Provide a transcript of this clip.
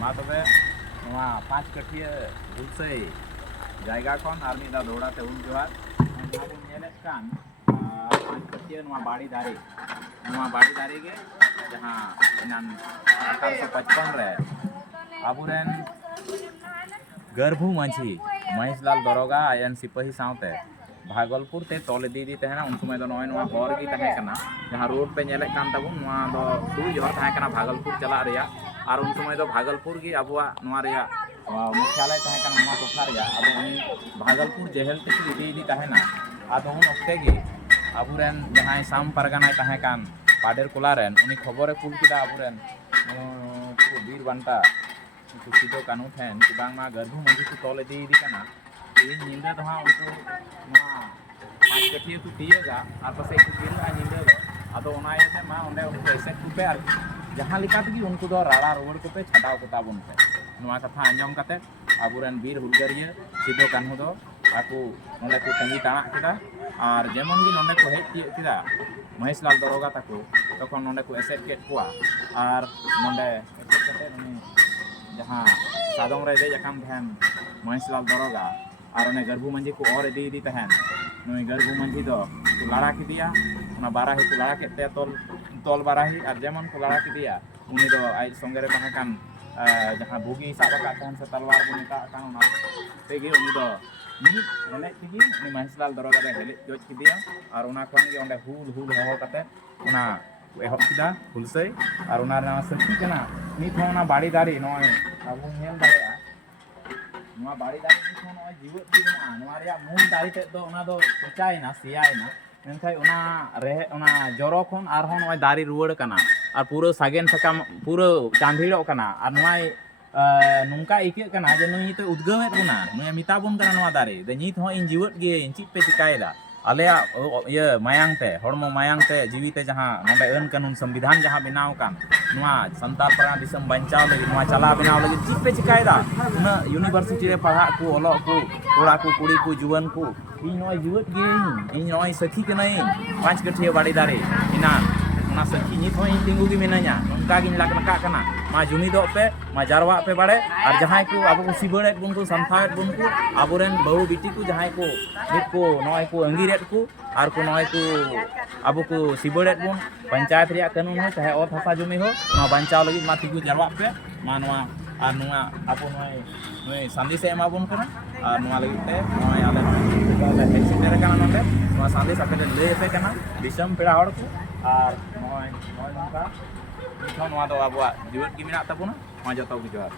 मा तबे नवा 5 कठिया हुलसई जायगा खन आर मिदा दौड़ाते उन जोहार नवा नेले कान 5 कठिया नवा बाड़ी दारे गे जहां इनान 1855 रे आबुरेन गर्भू माझी महेशलाल दरोगा आयन सिपाही सावते भागलपुर ते तोल दी तहना उन समय दो नय नवा हर गी तहे कना जहां रोड पे नेले कान तबुन नवा दो सुई जहर तहे कना भागलपुर चला रिया और उन समय दो भागलपुर गी अबुआ नवा रिया मुख्यालय तहे कना नवा टोठा रिया अब उनी भागलपुर जेहल ते इदी तहना आदो उन ओक्ते गी अबुरेन जहां साम परगना तहे कान पाडेर कोलारेन उनी खबर कुल किदा अबुरेन बीर बांटा सिदो कानू ठेन कि बांगमा गर्भू मंजी को तोल दी कना इन निंदा तो हाँ उनको मा 5 कठिया को तीयेगा और पासे को गिरला निंदा दो आदो ओनायते मा ओंडे उनको ऐसे कुपे और जहां लिखा तगी उनको दो राड़ा रोड को पे छटाव को ताबुन पे नवा कथा अंजम कते आबुरेन बीर हुलगरिया सिदो कानू दो आकू नोंडे को तंगी ताना किदा और जेमन गी नोंडे को हेज किदा महेशलाल दरोगा ताको तखन नोंडे को एसेट केट कोआ और नोंडे एसेट कते जहाँ सादम रे दे जकाम तहन महेशलाल दरोगा और उन्हें गर्भू मंजी को और इदी तहन नुई गर्भू मंजी दो लाड़ा की दिया उना बाराही को लाड़ा के तोल बाराही और जेमन को लाड़ा की दिया उनी दो आई संगे रे तहे कान जहाँ बुगी साब का तहन से तलवार को निका कान उना तेगी उनी दो नी हेले तिगी उनी महेशलाल दरोगा दे हेले जोज की दिया और उना खन गे ओंडे हुल हो कते उना एहब किदा हुलसई और उना ना सखी कना नीत हो ना बाड़ी दारी नय आबू नेल दारेया नवा बाड़ी दारी नीत हो नय जीवत गी ना नवा रिया मूल दारी ते दो उना दो पचायना सियायना मेनखाय उना रेहे उना जरो खन आर हो नय दारी रुवाड़ कना और पूरा सागेन सकाम पूरा चांदीड़ो कना और नवा नुंका इके कना जे नुई तो उद्गवेत बुना नुई मिताबुन कना नवा दारी दे नीत हो इन जीवत गे इन चिप पे चिकायदा आलेया ये मायांग ते हड़मो मायांग ते जीविते जहां नोंडे अन कानून संविधान जहां बनाव कान नुआ संताल परा दिसम बंचाव लगी नुआ चला बनाव लगी चिप पे चिकायदा उना यूनिवर्सिटी रे पढ़ा को ओलो को कोड़ा को कुड़ी को जुवन को इन नोय जीवत गे इन नोय सखी के नहीं 5 कठिया बाड़ी दारे इना उना सखी नित हो इन तिंगु गी मेनाया उनका गिन लाग नका कना मा जुनी दो पे मा जारवा पे बाड़े और जहां को अब को सिबड़ेत बुन को संथावेत बुन को आबुरेन बहु बिटी को जहां को नित को नय को अंगीरेत को और को नय को अब को सिबड़ेत बुन पंचायत रिया कानून हो चाहे और भाषा जमी हो मा बंचाव लगी मा तिगु जारवा पे मा नवा और नवा अब नय संदेश एमा बुन कना और नवा लगी ते नय आले हेसिटर कना नते नवा संदेश आपे ले पे कना दिसम पेड़ा हड़ को और नय नय नका नवा दो आबुआ जीवन की मिना तबुना मा जतो की जोहार।